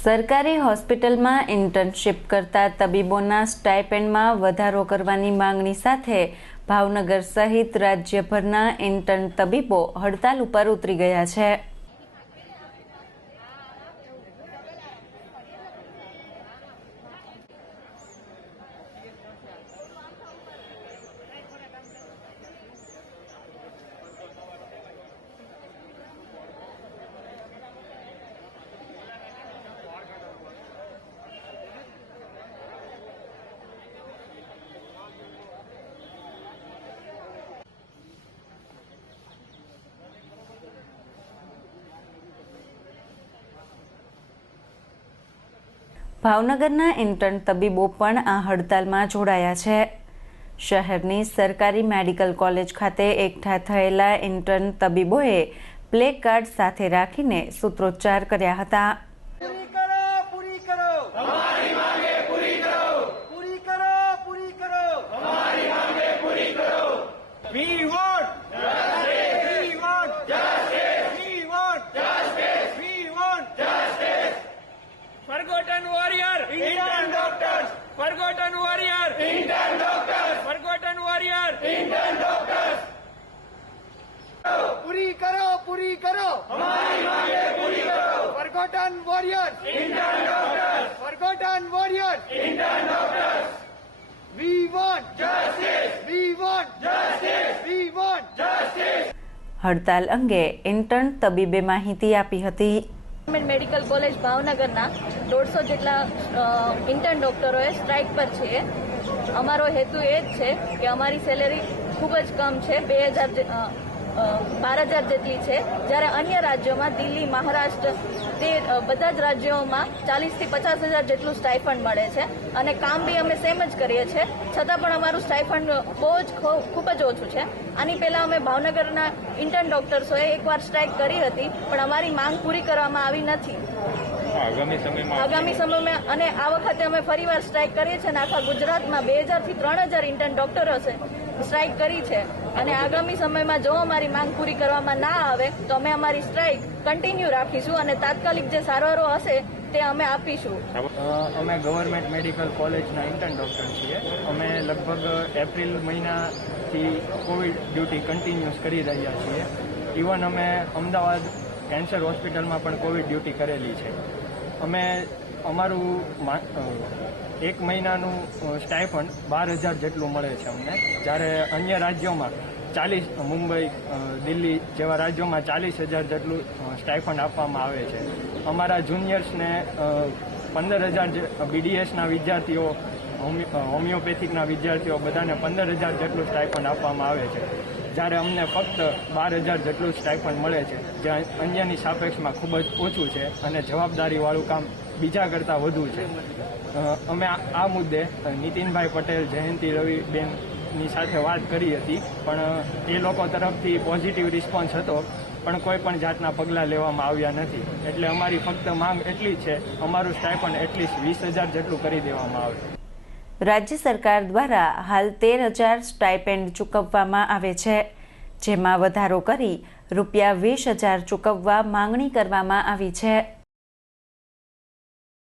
સરકારી હોસ્પિટલમાં ઇન્ટર્નશીપ કરતા તબીબોના સ્ટાઇપેન્ડમાં વધારો કરવાની માંગણી સાથે ભાવનગર સહિત રાજ્યભરના ઇન્ટર્ન તબીબો હડતાલ ઉપર ઉતરી ગયા છે। ભાવનગરના ઇન્ટર્ન તબીબો પણ આ હડતાલમાં જોડાયા છે। શહેરની સરકારી મેડિકલ કોલેજ ખાતે એકઠા થયેલા ઇન્ટર્ન તબીબોએ પ્લે કાર્ડ સાથે રાખીને સૂત્રોચ્ચાર કર્યા હતા। Forgotten warrior, Indian doctors. Forgotten warrior, Indian doctors. Forgotten warrior, Indian doctors. पूरी करो हमारी मांगे पूरी करो। Forgotten warriors, Indian doctors. Forgotten warriors, Indian doctors. We want justice. We want justice. We want justice. હડતાલ અંગે ઇન્ટર્ન તબીબે માહિતી આપી હતી। મેડિકલ કોલેજ ભાવનગરના 150 જેટલા ઇન્ટર્ન ડોક્ટરોએ સ્ટ્રાઇક પર છે। અમારો હેતુ એ જ છે કે અમારી સેલેરી ખૂબ જ કમ છે, 12,000 જેટલી છે, જ્યારે અન્ય રાજ્યોમાં દિલ્હી, મહારાષ્ટ્ર તે બધા જ રાજ્યોમાં 40,000 થી 50,000 જેટલું સ્ટાઇફંડ મળે છે અને કામ બી અમે સેમ જ કરીએ છીએ, છતાં પણ અમારું સ્ટાઇફંડ ખૂબ જ ઓછું છે। આની પહેલા અમે ભાવનગરના ઇન્ટર્ન ડોક્ટર્સોએ એકવાર સ્ટ્રાઇક કરી હતી, પણ અમારી માંગ પૂરી કરવામાં આવી નથી। આગામી સમયમાં અને આ વખતે અમે ફરીવાર સ્ટ્રાઇક કરીએ છીએ અને આખા ગુજરાતમાં 2,000 થી 3,000 ઇન્ટર્ન ડોક્ટરો છે સ્ટ્રાઇક કરી છે અને આગામી સમયમાં જો અમારી માંગ પૂરી કરવામાં ના આવે તો અમે અમારી સ્ટ્રાઇક કન્ટિન્યુ રાખીશું અને તાત્કાલિક જે સારવારો હશે તે અમે આપીશું। અમે ગવર્મેન્ટ મેડિકલ કોલેજના ઇન્ટર્ન ડોક્ટર છીએ। અમે લગભગ એપ્રિલ મહિનાથી કોવિડ ડ્યુટી કન્ટિન્યુઅસ કરી રહ્યા છીએ। ઇવન અમે અમદાવાદ કેન્સર હોસ્પિટલમાં પણ કોવિડ ડ્યુટી કરેલી છે। અમે અમારું 1 મહિનાનું સ્ટાઇફંડ 12,000 જેટલું મળે છે અમને, જ્યારે અન્ય રાજ્યોમાં મુંબઈ, દિલ્હી જેવા રાજ્યોમાં 40,000 જેટલું સ્ટાઇફંડ આપવામાં આવે છે। અમારા જુનિયર્સને 15,000 બીડીએસના વિદ્યાર્થીઓ, હોમિયોપેથિકના વિદ્યાર્થીઓ બધાને 15,000 જેટલું સ્ટાઇફંડ આપવામાં આવે છે, જ્યારે અમને ફક્ત 12,000 જેટલું સ્ટાઇફંડ મળે છે, જે અન્યની સાપેક્ષમાં ખૂબ જ ઓછું છે અને જવાબદારીવાળું કામ બીજા કરતાં વધુ છે। અમે આ મુદ્દે નીતિનભાઈ પટેલ, જયંતિ રવિબેનની સાથે વાત કરી હતી, પણ એ લોકો તરફથી પોઝિટિવ રિસ્પોન્સ હતો, પણ કોઈ પણ જાતના પગલાં લેવામાં આવ્યા નથી। એટલે અમારી ફક્ત માંગ એટલી જ છે, અમારું સ્ટાઇપન્ડ એટલીસ્ટ 20,000 જેટલું કરી દેવામાં આવે। રાજ્ય સરકાર દ્વારા હાલ 13,000 સ્ટાઇપેન્ડ ચૂકવવામાં આવે છે, જેમાં વધારો કરી રૂપિયા 20,000 ચૂકવવા માંગણી કરવામાં આવી છે।